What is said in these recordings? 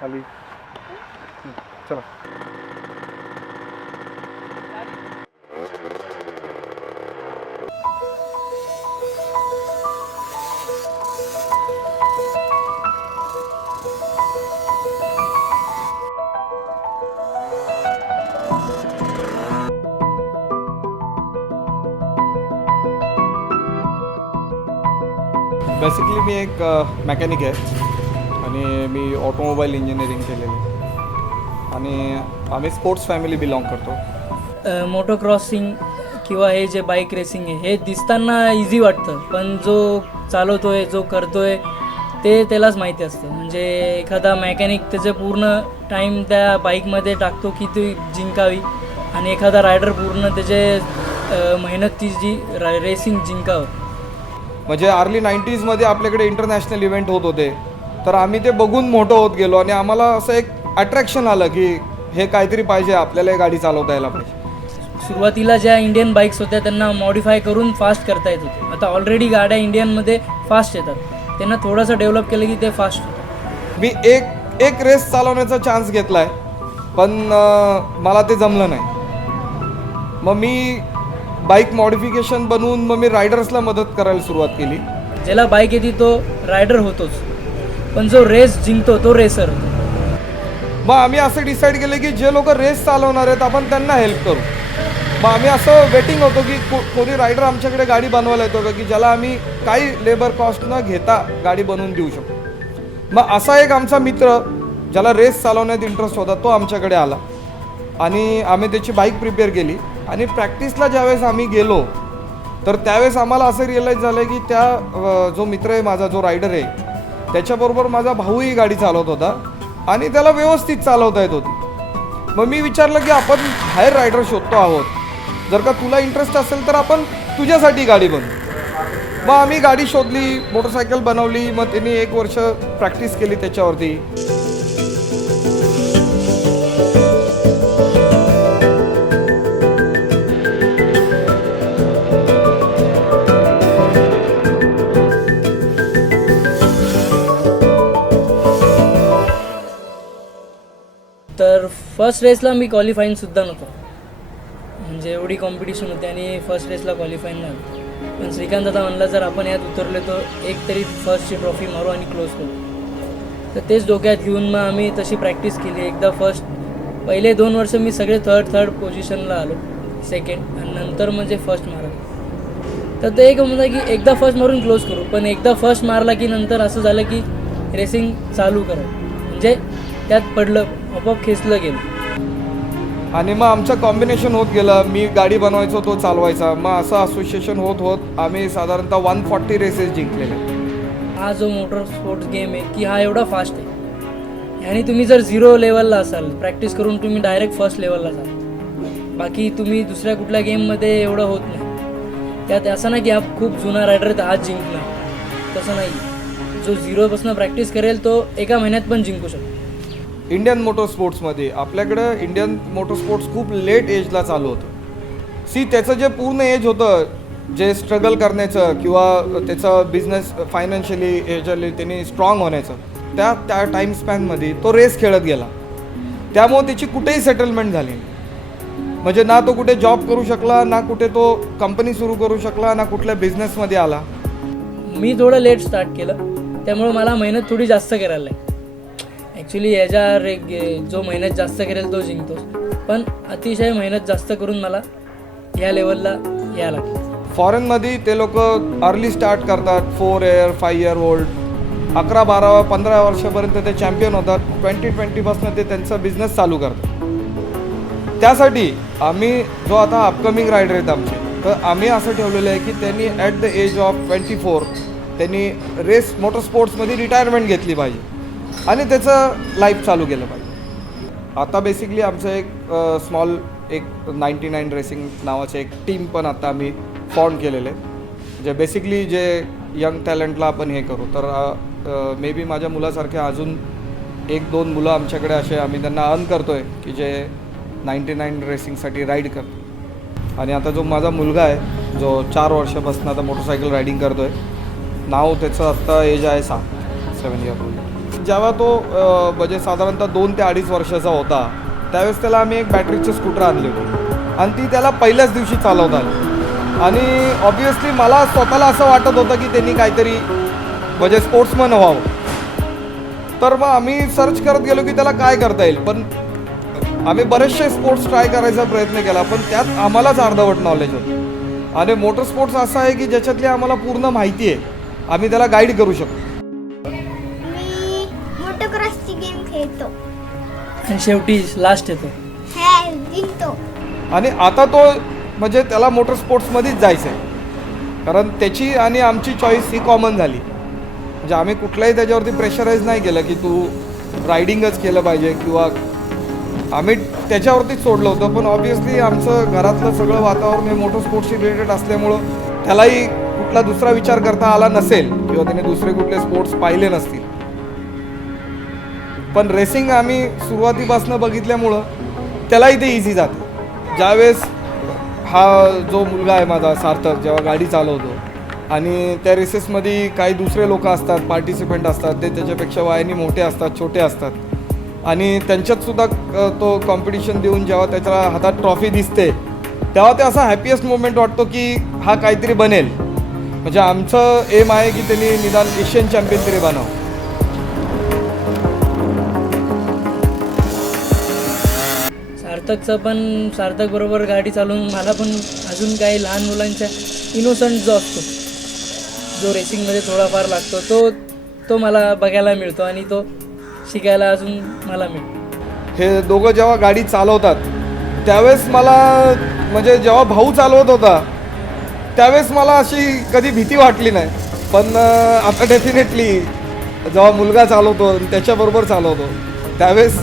खाली चला. बेसिकली मी एक मेकॅनिक आहे आणि मी ऑटोमोबाईल इंजिनिअरिंग केलेलं आहे आणि आम्ही स्पोर्ट्स फॅमिली बिलॉंग करतो. मोटोक्रॉसिंग किंवा हे जे बाईक रेसिंग आहे हे दिसताना इझी वाटतं, पण जो चालवतो आहे जो करतो आहे ते त्यालाच माहिती असतं. म्हणजे एखादा मेकॅनिक त्याचे पूर्ण टाईम त्या बाईकमध्ये टाकतो की ती जिंकावी, आणि एखादा रायडर पूर्ण त्याचे मेहनत ती जी रेसिंग जिंकावं. म्हणजे अर्ली 90sमध्ये आपल्याकडे इंटरनॅशनल इव्हेंट होत होते, तर आम्ही ते बघून मोठं होत गेलो आणि आम्हाला असं एक अट्रॅक्शन आलं की हे काहीतरी पाहिजे, आपल्याला गाडी चालवता यायला पाहिजे. सुरुवातीला ज्या इंडियन बाईक्स होत्या त्यांना मॉडिफाय करून फास्ट करता येत होते. आता ऑलरेडी गाड्या इंडियनमध्ये फास्ट येतात, त्यांना थोडंसं डेव्हलप केलं की ते फास्ट होतं. मी एक रेस चालवण्याचा चान्स घेतला आहे, पण मला ते जमलं नाही. मग मी बाईक मॉडिफिकेशन बनवून मग मी रायडर्सला मदत करायला सुरुवात केली. ज्याला बाईक येते तो रायडर होतोच, पण जो रेस जिंकतो तो रेसर होतो. मग आम्ही असं डिसाईड केलं की जे लोक रेस चालवणार आहेत आपण त्यांना हेल्प करू. मग आम्ही असं वेटिंग होतो की कोणी रायडर आमच्याकडे गाडी बनवायला येतो का, की ज्याला आम्ही काही लेबर कॉस्ट न घेता गाडी बनवून देऊ शकतो. मग असा एक आमचा मित्र ज्याला रेस चालवण्यात इंटरेस्ट होता तो आमच्याकडे आला आणि आम्ही त्याची बाईक प्रिपेअर केली. आणि प्रॅक्टिसला ज्यावेळेस आम्ही गेलो तर त्यावेळेस आम्हाला असं रिअलाईज झालं की त्या जो मित्र आहे माझा, जो रायडर आहे, त्याच्याबरोबर माझा भाऊही गाडी चालवत होता आणि त्याला व्यवस्थित चालवता येत होती. मग मी विचारलं की आपण बाहेर रायडर शोधतो आहोत, जर का तुला इंटरेस्ट असेल तर आपण तुझ्यासाठी गाडी बनवू. मग आम्ही गाडी शोधली, मोटरसायकल बनवली. मग त्यांनी 1 वर्ष प्रॅक्टिस केली त्याच्यावरती. तर फर्स्ट रेसला मी क्वालिफाईंगसुद्धा नव्हतो, म्हणजे एवढी कॉम्पिटिशन होती आणि फर्स्ट रेसला क्वालिफाईंग नाही. पण श्रीकांत दादा म्हणला जर आपण यात उतरले तर एक तरी फर्स्टची ट्रॉफी मारू आणि क्लोज करू. तर तेच डोक्यात घेऊन मग आम्ही तशी प्रॅक्टिस केली. एकदा फर्स्ट पहिले 2 वर्ष मी सगळे थर्ड पोझिशनला आलो, सेकंड, आणि नंतर म्हणजे फर्स्ट मारला. तर ते एक म्हणतं की एकदा फर्स्ट मारून क्लोज करू, पण एकदा फर्स्ट मारला की नंतर असं झालं की रेसिंग चालू करा, म्हणजे त्यात पडलं, आपोआप खेचलं गेलं. आणि मग आमचं कॉम्बिनेशन होत गेलं. मी गाडी बनवायचो, तो चालवायचा. मग असं असोसिएशन होत होत आम्ही साधारणतः 140 रेसेस जिंकलेले. हा जो मोटर स्पोर्ट्स गेम आहे की हा एवढा फास्ट आहे, आणि तुम्ही जर 0 लेवलला असाल प्रॅक्टिस करून तुम्ही डायरेक्ट फर्स्ट लेवलला जाल. बाकी तुम्ही दुसऱ्या कुठल्या गेममध्ये एवढं होत नाही. त्यात असं नाही की हा खूप जुना रायडर तर आज जिंकणार, तसं नाही. जो 0पासून प्रॅक्टिस करेल तो एका महिन्यात पण जिंकू शकतो. इंडियन मोटर स्पोर्ट्समध्ये आपल्याकडं इंडियन मोटर स्पोर्ट्स खूप लेट एजला चालू होतं. त्याचं जे पूर्ण एज होतं, जे स्ट्रगल करण्याचं किंवा त्याचं बिझनेस फायनान्शियली ह्याच्याली त्यांनी स्ट्रॉंग होण्याचं, त्या टाईम स्पॅनमध्ये तो रेस खेळत गेला. त्यामुळे त्याची कुठेही सेटलमेंट झाली नाही. म्हणजे ना तो कुठे जॉब करू शकला, ना कुठे तो कंपनी सुरू करू शकला, ना कुठल्या बिझनेसमध्ये आला. मी थोडं लेट स्टार्ट केलं, त्यामुळे मला मेहनत थोडी जास्त करायला लागली. ॲक्च्युली जो मेहनत जास्त करेल तो जिंकतोच, पण अतिशय मेहनत जास्त करून मला ह्या लेवलला यायला लागलं. फॉरेनमध्ये ते लोक अर्ली स्टार्ट करतात, 4 इयर 5 इयर ओल्ड, 11, 12, 15 वर्षापर्यंत ते चॅम्पियन होतात. 20-20पासून ते त्यांचा बिझनेस चालू करतात. त्यासाठी आम्ही जो आता अपकमिंग रायडर आहेत आमचे, तर आम्ही असं ठेवलेलं आहे की त्यांनी ॲट द एज ऑफ 24 त्यांनी रेस मोटर स्पोर्ट्समध्ये रिटायरमेंट घेतली पाहिजे आणि त्याचं लाईफ चालू केलं पाहिजे. आता बेसिकली आमचं एक स्मॉल 99 रेसिंग नावाचं एक टीम पण आता आम्ही फॉर्म केलेलं आहे, जे बेसिकली जे यंग टॅलेंटला आपण हे करू. तर मे बी माझ्या मुलासारखे अजून 1-2 मुलं आमच्याकडे असे आम्ही त्यांना अर्न करतो आहे की जे 99 रेसिंगसाठी राईड करतो. आणि आता जो माझा मुलगा आहे जो 4 वर्षापासून आता मोटरसायकल रायडिंग करतो आहे. नाव त्याचं आत्ता एज आहे 7 इयर ओल्ड. जेव्हा तो म्हणजे साधारणतः 2 ते 2.5 वर्षाचा होता त्यावेळेस त्याला आम्ही एक बॅटरीचं स्कूटर आणली होती आणि ती त्याला पहिल्याच दिवशी चालवता आली. आणि ऑब्व्हियसली मला स्वतःला असं वाटत होतं की त्यांनी काहीतरी म्हणजे स्पोर्ट्समन व्हावं. तर मग आम्ही सर्च करत गेलो की त्याला काय करता येईल. पण आम्ही बरेचसे स्पोर्ट्स ट्राय करायचा प्रयत्न केला पण त्यात आम्हालाच अर्धवट नॉलेज होतं. आणि मोटर स्पोर्ट्स असं आहे की ज्याच्यातली आम्हाला पूर्ण माहिती आहे, आम्ही त्याला गाईड करू शकतो. मी मोटोक्रॉसची गेम खेळतो. आणि शेवटी लास्ट येतो. हे जिंकतो. आणि आता तो म्हणजे त्याला मोटर स्पोर्ट्समध्येच जायचं आहे कारण त्याची आणि आमची चॉईस ही कॉमन झाली. म्हणजे आम्ही कुठलाही त्याच्यावरती प्रेशराईज नाही केलं की तू रायडिंगच केलं पाहिजे किंवा आम्ही त्याच्यावरतीच सोडलं होतं. पण ऑब्व्हियसली आमचं घरातलं सगळं वातावरण हे मोटर स्पोर्ट्सशी रिलेटेड असल्यामुळं त्यालाही कुठला दुसरा विचार करता आला नसेल किंवा त्याने दुसरे कुठले स्पोर्ट्स पाहिले नसतील. पण रेसिंग आम्ही सुरुवातीपासून बघितल्यामुळं त्यालाही ते इझी जातं. ज्यावेळेस हा जो मुलगा आहे माझा सार्थक जेव्हा गाडी चालवतो आणि त्या रेसेसमध्ये काही दुसरे लोक असतात, पार्टिसिपंट असतात, ते त्याच्यापेक्षा वयाने मोठे असतात, छोटे असतात आणि त्यांच्यातसुद्धा तो कॉम्पिटिशन देऊन जेव्हा त्याच्या हातात ट्रॉफी दिसते तेव्हा ते असा हॅपीएस्ट मोमेंट वाटतो की हा काहीतरी बनेल. म्हणजे आमचं एम आहे की त्यांनी निदान एशियन चॅम्पियन तरी बनावं. सार्थक बरोबर गाडी चालवून मला पण अजून काही लहान मुलांच्या इनोसंट जो असतो जो रेसिंगमध्ये थोडाफार लागतो तो मला बघायला मिळतो आणि तो शिकायला अजून मला मिळतो. हे दोघं जेव्हा गाडी चालवतात त्यावेळेस मला म्हणजे जेव्हा भाऊ चालवत होता त्यावेळेस मला अशी कधी भीती वाटली नाही. पण आता डेफिनेटली जेव्हा मुलगा चालवतो त्याच्याबरोबर चालवतो त्यावेळेस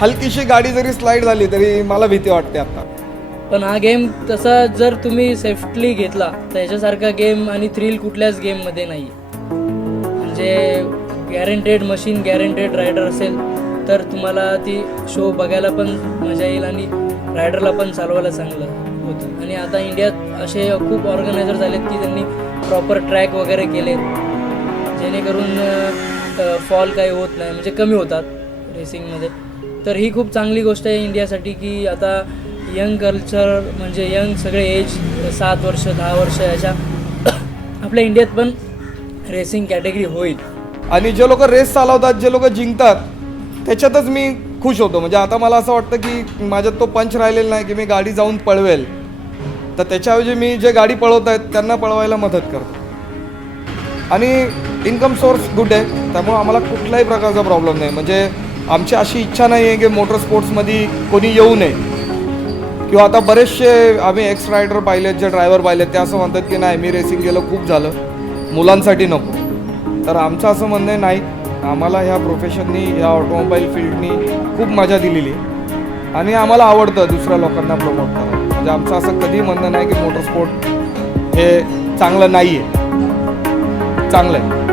हलकीशी गाडी जरी स्लाईड झाली तरी मला भीती वाटते आता. पण हा गेम तसा जर तुम्ही सेफ्टली घेतला तर याच्यासारखा गेम आणि थ्रिल कुठल्याच गेममध्ये नाही. म्हणजे गॅरंटेड मशीन, गॅरंटेड रायडर असेल तर तुम्हाला ती शो बघायला पण मजा येईल आणि रायडरला पण चालवायला चांगलं होतं. आणि आता इंडियात असे खूप ऑर्गनायझर झालेत की त्यांनी प्रॉपर ट्रॅक वगैरे केलेत जेणेकरून फॉल काही होत नाही, म्हणजे कमी होतात रेसिंगमध्ये. तर ही खूप चांगली गोष्ट आहे इंडियासाठी की आता यंग कल्चर म्हणजे यंग सगळे एज 7 वर्ष 10 वर्ष याच्या आपल्या इंडियात पण रेसिंग कॅटेगरी होईल. आणि जे लोक रेस चालवतात, जे लोक जिंकतात त्याच्यातच मी खुश होतो. म्हणजे आता मला असं वाटतं की माझ्यात तो पंच राहिलेला नाही की मी गाडी जाऊन पळवेल, तर त्याच्याऐवजी मी जे गाडी पळवत आहेत त्यांना पळवायला मदत करतो. आणि इन्कम सोर्स गुड आहे त्यामुळं आम्हाला कुठल्याही प्रकारचा प्रॉब्लेम नाही. म्हणजे आमची अशी इच्छा नाही आहे की मोटर स्पोर्ट्समध्ये कोणी येऊ नये किंवा आता बरेचसे आम्ही एक्स रायडर पाहिलेत, जे ड्रायव्हर पाहिलेत ते असं म्हणतात की नाही मी रेसिंग केलं खूप झालं, मुलांसाठी नको. तर आमचं असं म्हणणं नाही. आम्हाला ह्या प्रोफेशननी, ह्या ऑटोमोबाईल फील्डनी खूप मजा दिलेली आणि आम्हाला आवडतं दुसऱ्या लोकांना प्रमोट करायला. म्हणजे आमचं असं कधी म्हणणं नाही की मोटर स्पोर्ट हे चांगलं नाही आहे, चांगलं आहे.